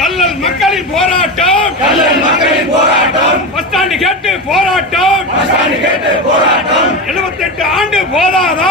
கல்லல் மக்களின் போராட்டம். கல்லல் மக்களின் போராட்டம். பஸ் ஸ்டாண்டு கேட்டு போராட்டம். பஸ் ஸ்டாண்டு கேட்டு போராட்டம். எழுபத்தெட்டு ஆண்டு போதாதா?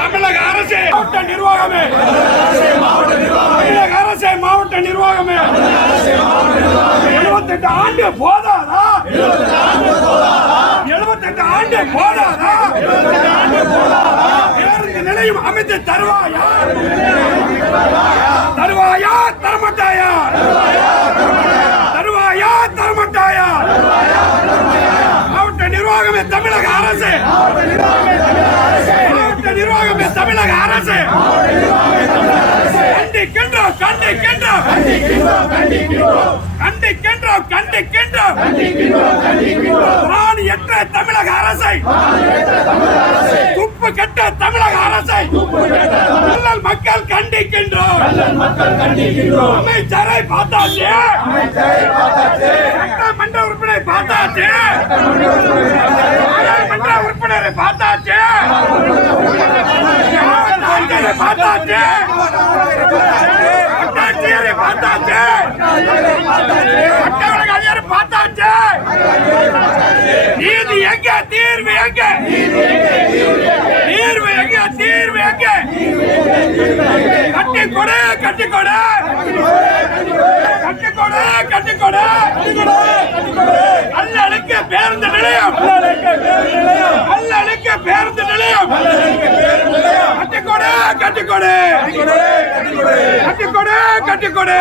தமிழக அரசு மாவட்ட நிர்வாகமே. தமிழக அரசு மாவட்ட நிர்வாகமே. எழுபத்தெட்டு ஆண்டு போதாதா? எழுபத்தெட்டு ஆண்டு போதாதா? பேருந்து எதையும் அமைத்து தருவாயா? தருவாயா? தரமாட்டாயா? தருவாயா? தரமாட்டாயா? மாவட்ட நிர்வாகமே தமிழக அரசு. மாவட்ட நிர்வாகமே தமிழக அரசு. கண்டிக்கின்றோம் கண்டிக்கின்றோம். கண்டிக்கின்றோம் கண்டிக்கின்றோம். திராணியற்ற தமிழக அரசை. துப்பு கெட்ட தமிழக அரசை மக்கள் கண்டிக்கின்றோம். அமைச்சரை பார்த்தாச்சு. சட்டமன்ற உறுப்பினரை பார்த்தாச்சு. நாடாளுமன்ற உறுப்பினரை பார்த்தாச்சு. பார்த்தாச்சு. பார்த்தாச்சு. பார்த்தாச்சு. நீதி எங்க? தீர்வு எங்க தீர்வு எங்க தீர்வு எங்க கட்டி கொடு கட்டி கொடு கட்டி கொடு கட்டி கொடு அல்லலுக்கு பேருந்து நிலையம். அல்லலுக்கு பேருந்து நிலையம் கட்டி கொடு கட்டி கொடு கட்டி கொடு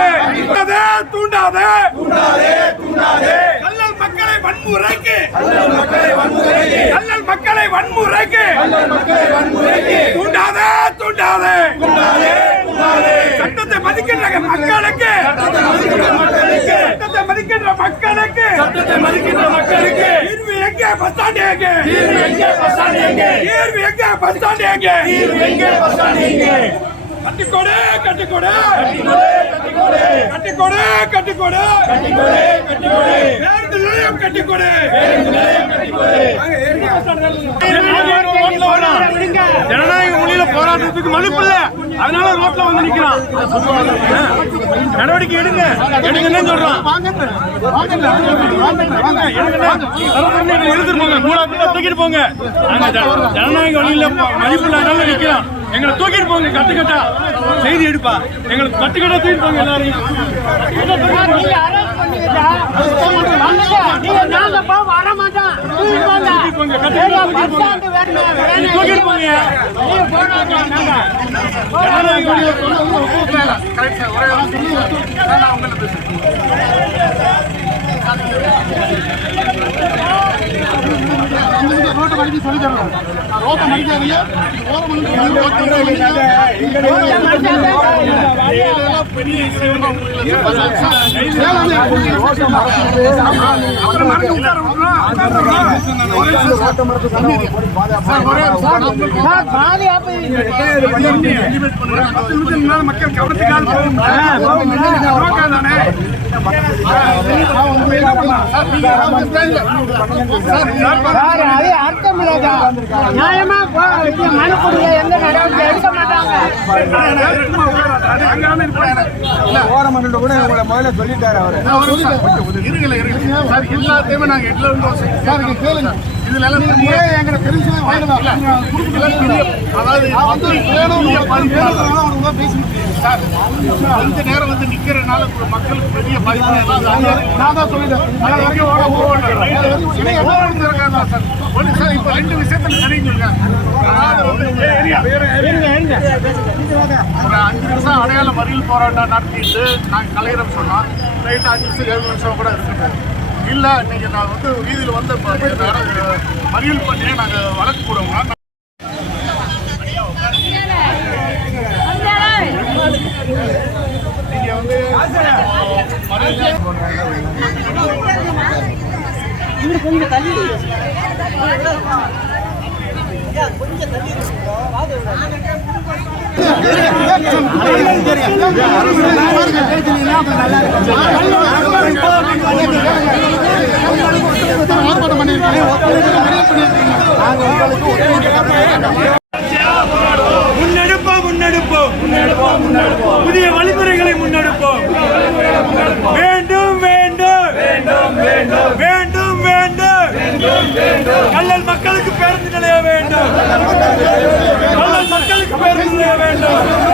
கட்டி கொடு தூண்டாதே தூண்டாதே கல்லல் மக்களை வன்முறைக்கு. அல்லல் மக்களை வன்முறைக்கு. தூண்டாதே தூண்டாதே. சட்டத்தை மதிக்கின்ற மக்களுக்கு. சட்டத்தை மதிக்கின்ற மக்களுக்கு. சட்டத்தை மதிக்கின்ற மக்களுக்கு தீர்வு எங்க பஸ் ஸ்டாண்ட் எங்க தீர்வு எங்கே பஸ் ஸ்டாண்ட் எங்கே? தீர்வு எங்க பஸ் ஸ்டாண்ட் எங்க? தீர்வு எங்கே பஸ் ஸ்டாண்ட் எங்கே? கட்டிக்கொடு கட்டிக்கொடு. கட்டிக்கொடு கட்டிக்கொடு. கட்டிக்கொடு கட்டிக்கொடு. கட்டிக்கொடு பேருந்து நிலையம் கட்டிக்கொடு. ஜனநாயக மொழியில போராட்டத்துக்கு மதிப்பு இல்ல. அதனால ரோட்ல வந்து நிக்கிறான். நடவடிக்கை எடுங்க. எடுங்கன்னு சொல்றான். எடுத்துட்டு போங்க மூணா தூக்கிட்டு போங்க ஜன- ஜனநாயக வழியில மதிப்பு இல்லாதனால நிக்கிறோம் எங்களை தூக்கிட்டு போங்க கட்டுக்கட்டா செய்தி எடுப்பா எங்களுக்கு கட்டுக்கட்டா தூக்கிட்டு போங்க எல்லாரையும் வர மாட்டேன் தூக்கிட்டு போங்க. ஏரியா bus stand வேணுமே, வேணும். மக்கள் கவனத்துக்காக சார், அது அர்த்தம் இல்லைடா. நியாயமா போ- இது மனு கொடுங்க, எந்த நடவடிக்கை எடுக்க மாட்டாங்க? சார் எல்லாத்தையுமே நாங்க எட்ல இருந்து சார் கேளுங்க. இதுல கொஞ்ச நேரம் வந்து நிக்கிறனால மக்களுக்கு பெரிய நான் தான் சொல்லிட்டேன் இப்போ ரெண்டு விஷயத்துல ஏரியா ஒரு அஞ்சு நிமிஷம் அடையாள மறியல் போராட்டம் நடத்திட்டு நாங்கள் கலையிறம் சொன்னோம் ரைட்டு அஞ்சு நிமிஷம் ஏழு நிமிஷம் கூட இருக்குது இல்லை நீங்கள் நான் வந்து வீதியில் வந்து மறியல் பண்ணி நாங்கள் வழக்கு போடுவோம். நீங்கள் வந்து ஆர்ப்பாட்டம் பண்ணியிருக்கீங்க முன்னெடுப்போம் முன்னெடுப்போம். புதிய வழிமுறைகளை முன்னெடுப்போம். வேண்டும் வேண்டும். வேண்டும் வேண்டும். வேண்டும் கல்லல் மக்களுக்கு பேருந்து நிலைய வேண்டும். கல்லல் மக்களுக்கு பேருந்து நிலைய வேண்டும்.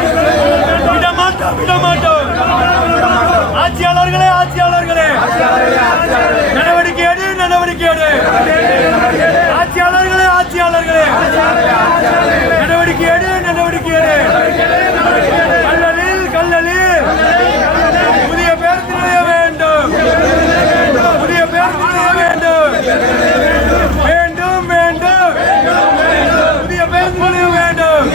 ஆட்சியாளர்களே ஆட்சியாளர்களே. நடவடிக்கை எடு நடவடிக்கை எடு. கல்லலில் கல்லலில். புதிய பேர் நிலையம் வேண்டும். புதிய பேர் நிலையம் வேண்டும். வேண்டும் வேண்டும். புதிய பேருந்து வேண்டும்.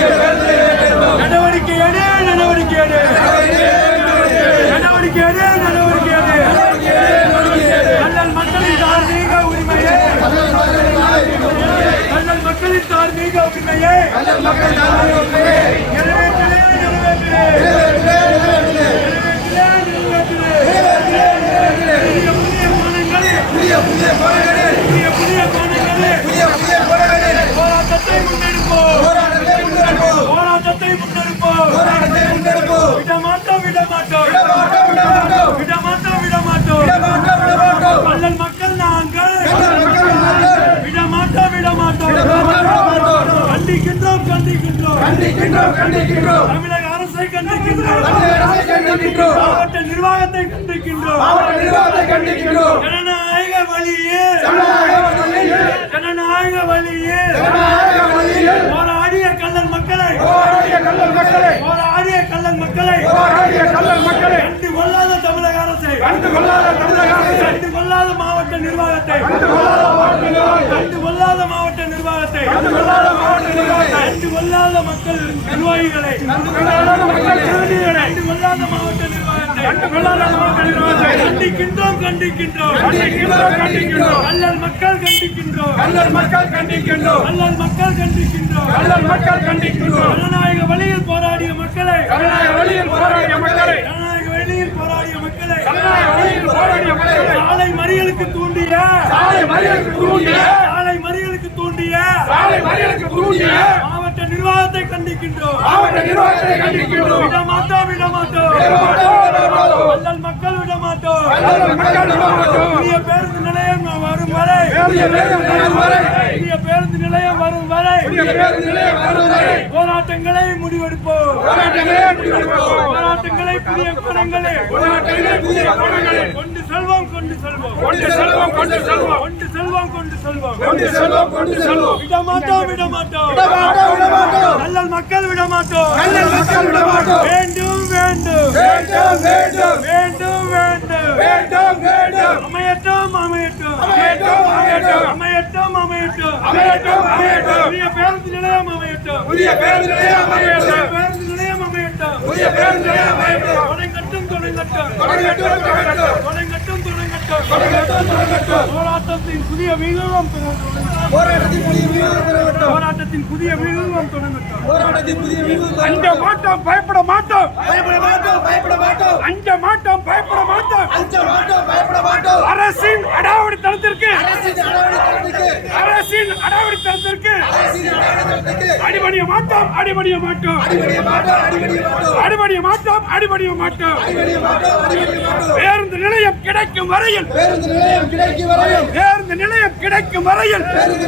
நடவடிக்கை எடு நடவடிக்கை எடு. நடவடிக்கை எடு யோசனையை நிறைவேற்றினேன் நிறைவேற்றினேன் நிறைவேற்றினேன் நிறைவேற்றினேன் நிறைவேற்றினேன் நிறைவேற்றினேன் கண்டிக்கின்றோம் கண்டிக்கின்றோம். தமிழக அரசை கண்டிக்கின்றோம். தமிழக அரசை கண்டிக்கின்றோம். மாவட்ட நிர்வாகத்தை கண்டிக்கின்றோம். மாவட்ட நிர்வாகத்தை கண்டிக்கின்றோம். ஜனநாயக வழியே ஜனநாயக வழியே ஜனநாயக வழியே ஜனநாயக வழியே போராடிய கள்ளன் மக்களை. போராடிய கள்ளன் மக்களை. போராடிய கள்ளன் மக்களை. போராடிய கள்ளன் மக்களை. கண்டு கொள்ளாத தமிழக அரசை. கண்டு கொள்ளாத தமிழக அரசை. கண்டு கொள்ளாத மாவட்ட நிர்வாகத்தை. கண்டு கொள்ளாத மாவட்ட நிர்வாகத்தை. கண்டு கொள்ளாத மாவட்ட மக்கள் நிர்வாகிகளை கண்டு கொள்ளாத மாவட்ட நிர்வாகத்தை கண்டிக்கின்றோம் கண்டிக்கின்றோம். கள்ளல் மக்கள் கண்டிக்கின்றோம். கல்லல் மக்கள் கண்டிக்கின்றோம். கள்ளல் மக்கள் கண்டிக்கின்றோம். கல்லல் மக்கள் கண்டிக்கின்றோம். ஜனநாயக வழியில் போராடிய மக்களை ஜனநாயக வழியில் போராடிய மக்களை. ஜனநாயக வழியில் போராடிய மக்களை. ஜனநாயக வழியில் போராடிய மக்களை. சாலை மறியலுக்கு தூண்டிய சாலை மறியலுக்கு தூண்டிய சாலை மறியலுக்கு தூண்டிய சாலை மறியலுக்கு தூண்டிய மாவட்ட நிர்வாகத்தை கண்டிக்கின்றோம். மாவட்ட நிர்வாகத்தை கண்டிக்கின்றோம். விட மாட்டோம் விட மாட்டோம் மக்கள் விட மாட்டோம் மக்கள் விட மாட்டோம் பேருந்து நிலைய நிலையம் வரும் வரை. புதிய பேருந்து நிலையம் வரும் வரை. போராட்டங்களை முடிவெடுப்போம். போராட்டங்களே புதிய கோணங்களே கொண்டு செல்வோம் கொண்டு செல்வோம். கொண்டு செல்வோம் கொண்டு செல்வோம். கொண்டு செல்வோம் கொண்டு செல்வோம். கொண்டு செல்வோம் கொண்டு செல்வோம். விடமாட்டோம் விடமாட்டோம். விடமாட்டோம் விடமாட்டோம். கள்ளல் மக்கள் விடமாட்டோம். கல்லல் மக்கள் விடமாட்டோம். வேண்டும் வேண்டும். வேண்டும் வேண்டும். வேண்டும் வேண்டும். வேண்டும் வேண்டும். அமையட்டும் அமையட்டும். அமையட்டும், அமையட்டும். அமையட்டும் அமையட்டும். அமையட்டும், அமையட்டும். புதிய பேருந்து நிலையம் அமையட்டும். புதிய பேருந்து நிலையம் அமையட்டும். பேருந்து நிலையம் அமையட்டும். புதிய பேருந்து நிலையம் அமையட்டும். தொடங்கட்டும் தொடங்கட்டும். தொடங்கட்டும் தொடங்கட்டும். தொடங்கட்டும் தொடங்கட்டும். தொடங்கட்டும் தொடங்கட்டும். போராட்டத்தின் புதிய வியூகம் தொடங்கட்டும். போராட்டத்தின் புதிய போராட்டத்தின் புதிய வியூகம் தொடங்கட்டும். போராட்டத்தின் புதிய வீரம் அஞ்ச மாட்டோம் பயப்பட மாட்டோம். பயப்பட மாட்டோம் பயப்பட மாட்டோம். அஞ்ச மாட்டோம் பயப்பட மாட்டோம். அஞ்ச மாட்டோம் பயப்பட மாட்டோம். அரசின் அரசின் நடவடிக்கைகளுக்கு அரசின் அடாவடித்தனத்திற்கு அரசின் நடவடிக்கைகளுக்கு அடிபணிய மாட்டோம் அடிபணிய மாட்டோம். அடிபடிய மாட்டோம் அடிபடிய மாட்டோம். அடிபடிய மாட்டோம் அடிபடிய மாட்டோம். பேருந்து நிலையம் கிடைக்கும் வரையில். பேருந்து நிலையம் கிடைக்கும் வரையும் பேருந்து நிலையம் கிடைக்கும் வரையில். பேருந்து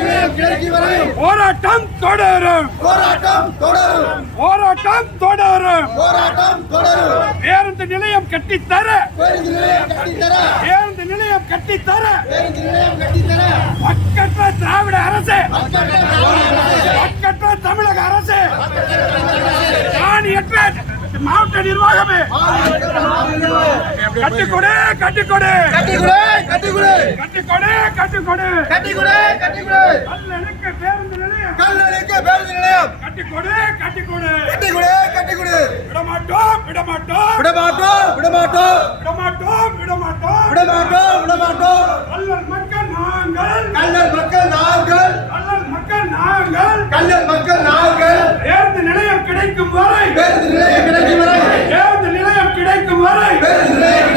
போராட்டம் தொடரும். போராட்டம் தொடரும். போராட்டம் தொடரும். போராட்டம் தொடரும். பேருந்து நிலையம் கட்டித்தர. பேருந்து நிலையம் கட்டித்தர. பேருந்து நிலையம் கட்டித்தர. பேருந்து நிலையம் கட்டித்தர. பக்கற்ற திராவிட அரசு. பக்கற்ற தமிழக அரசு. தானியற்ற மாவட்ட நிர்வாகமே. கட்டிக்கொடு கட்டிக்கொடு. கட்டிக்குடு கட்டிக்குடு. கட்டிக்கொடு கட்டிக்கொடு. கட்டிக்குடு கட்டிக்குடு. கல்லணைக்கு பேருந்து நிலையம். கல்லணைக்கு பேருந்து நிலையம். கட்டிக்கொடு கட்டிக்கொடு. கட்டிக்குடு கட்டிக்குடு. விடமாட்டோம் விடமாட்டோம். விடமாட்டோம் விடமாட்டோம். விடமாட்டோம் விடமாட்டோம். விடமாட்டோம் விடமாட்டோம். கல்லல் மக்கள் நாங்கள். கல்லல் மக்கள் நாங்கள். கல்லல் மக்கள் நாங்கள். கல்லல் மக்கள் நாங்கள். பேருந்து நிலையம் கிடைக்கும் வரை. பேருந்து நிலையம் கிடைக்கும் வரை பேருந்து நிலையம் கிடைக்கும் வரை பேருந்து நிலையம் கிடைக்கும் வரை